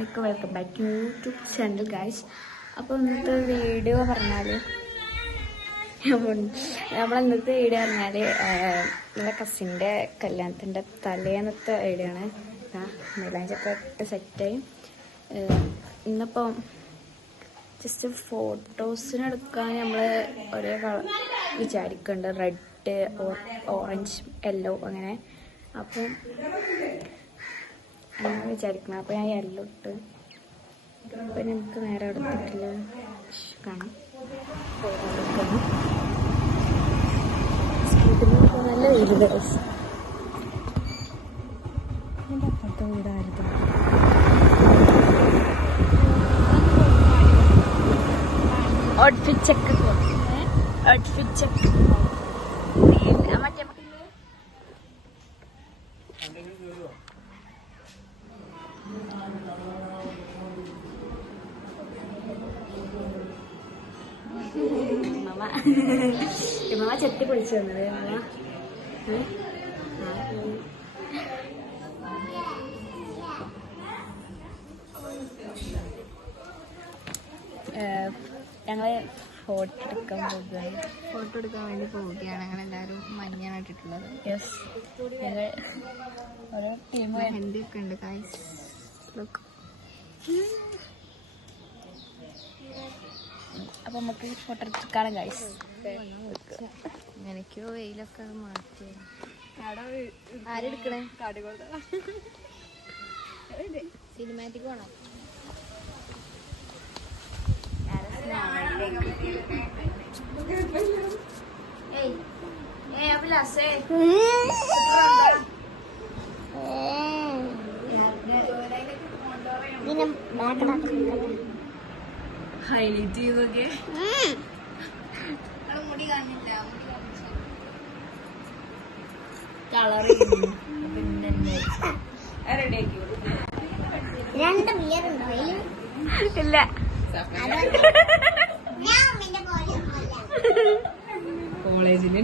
അസ്സലാമു welcome back to YouTube channel guys. അപ്പോൾ ഇന്നത്തെ വീഡിയോ പറഞ്ഞാൽ ഇന്നത്തെ വീഡിയോ പറഞ്ഞാൽ നമ്മുടെ കസിൻ്റെ കല്യാണത്തിൻ്റെ തലേന്നത്തെ വീഡിയോ ആണ്. മൈലാഞ്ചൊക്കെ ഇട്ട് സെറ്റായി. ഇന്നിപ്പം ജസ്റ്റ് ഫോട്ടോസിനെടുക്കാൻ നമ്മൾ ഒരേ കളർ വിചാരിക്കുന്നുണ്ട്, റെഡ്, ഓറഞ്ച്, യെല്ലോ അങ്ങനെ. അപ്പം അങ്ങനെ വിചാരിക്കണം. അപ്പോൾ ഞാൻ യെല്ലോ ഇട്ട്. അപ്പം നമുക്ക് നേരെ എടുത്തിട്ടില്ല കാണാം. നല്ല വെയിൽ അപ്പുറത്തെ വീടായിരുന്നു. ഔട്ട്ഫിറ്റ് ചെക്ക് മറ്റേ ഇമ്മ ചെത്തി പൊളിച്ചു തന്നത്. ഞങ്ങള് ഫോട്ടോ എടുക്കാൻ വേണ്ടി പോവുകയാണ്. അങ്ങനെ എല്ലാവരും മഞ്ഞാണ് ഇട്ടിട്ടുള്ളത്. യെസ്, ഓരോ ടീം മെഹന്തി ഒക്കെ ഉണ്ട് ഗൈസ്. ലുക്ക്. അപ്പൊ നമുക്ക് ഫോട്ടോ എടുക്കാണ് ഗൈസ്. എനിക്കോ വെയിലൊക്കെ മാറ്റി. ആരെടുക്കണേ? സിനിമാറ്റിക് വേണോ? ഹൈലൈറ്റ് ചെയ്തൊക്കെ മുടി കാണില്ല. കളർ ഇല്ല. കോളേജിൽ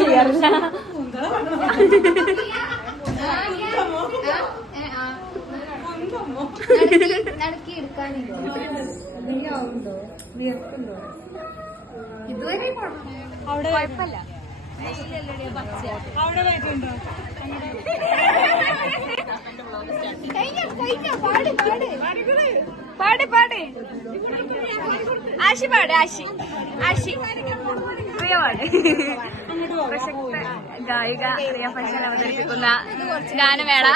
ചെയ്യാറില്ല. ഇതുവരെ അവിടെ കുഴപ്പമില്ല. പാട് ആശി പാട്. ആശി പ്രിയ പാട്. പ്രശസ്ത ഗായിക റിയ ഫംഗ്ഷൻ അവതരിപ്പിക്കുന്ന ഗാനമേള.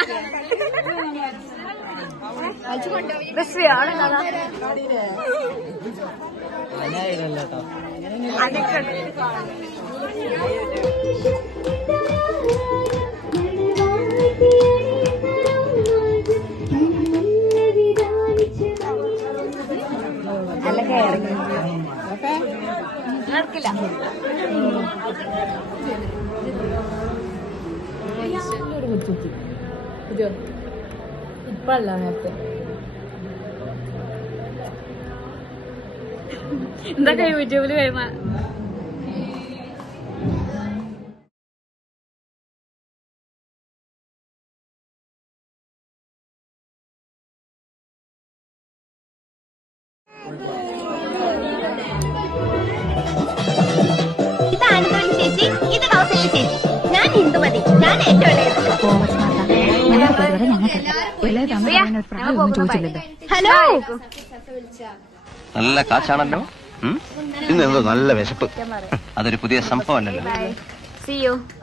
അതൊക്കെ നല്ല കയറി നടക്കില്ല. ഇപ്പല്ല നേരത്തെ എന്തൊക്കെ യൂട്യൂബിൽ വരുന്ന ഞാൻ ഹിന്ദുമതി. ഞാൻ ഹലോ. നല്ല കാശാണല്ലോ. ഇന്ന് എന്തോ നല്ല വിശപ്പ്. അതൊരു പുതിയ സംഭവമല്ലല്ലോ.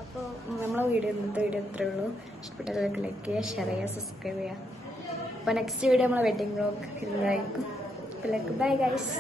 അപ്പോൾ നമ്മളെ ഇന്നത്തെ വീഡിയോ ഇത്രയേ ഉള്ളൂ. ഇഷ്ടപ്പെട്ടവർക്ക് ലൈക്ക് ചെയ്യുക, ഷെയർ ചെയ്യുക, സബ്സ്ക്രൈബ് ചെയ്യുക. അപ്പോൾ നെക്സ്റ്റ് വീഡിയോ നമ്മളെ വെഡിങ് വ്ലോഗ് ഇതായിരിക്കും. Bye guys.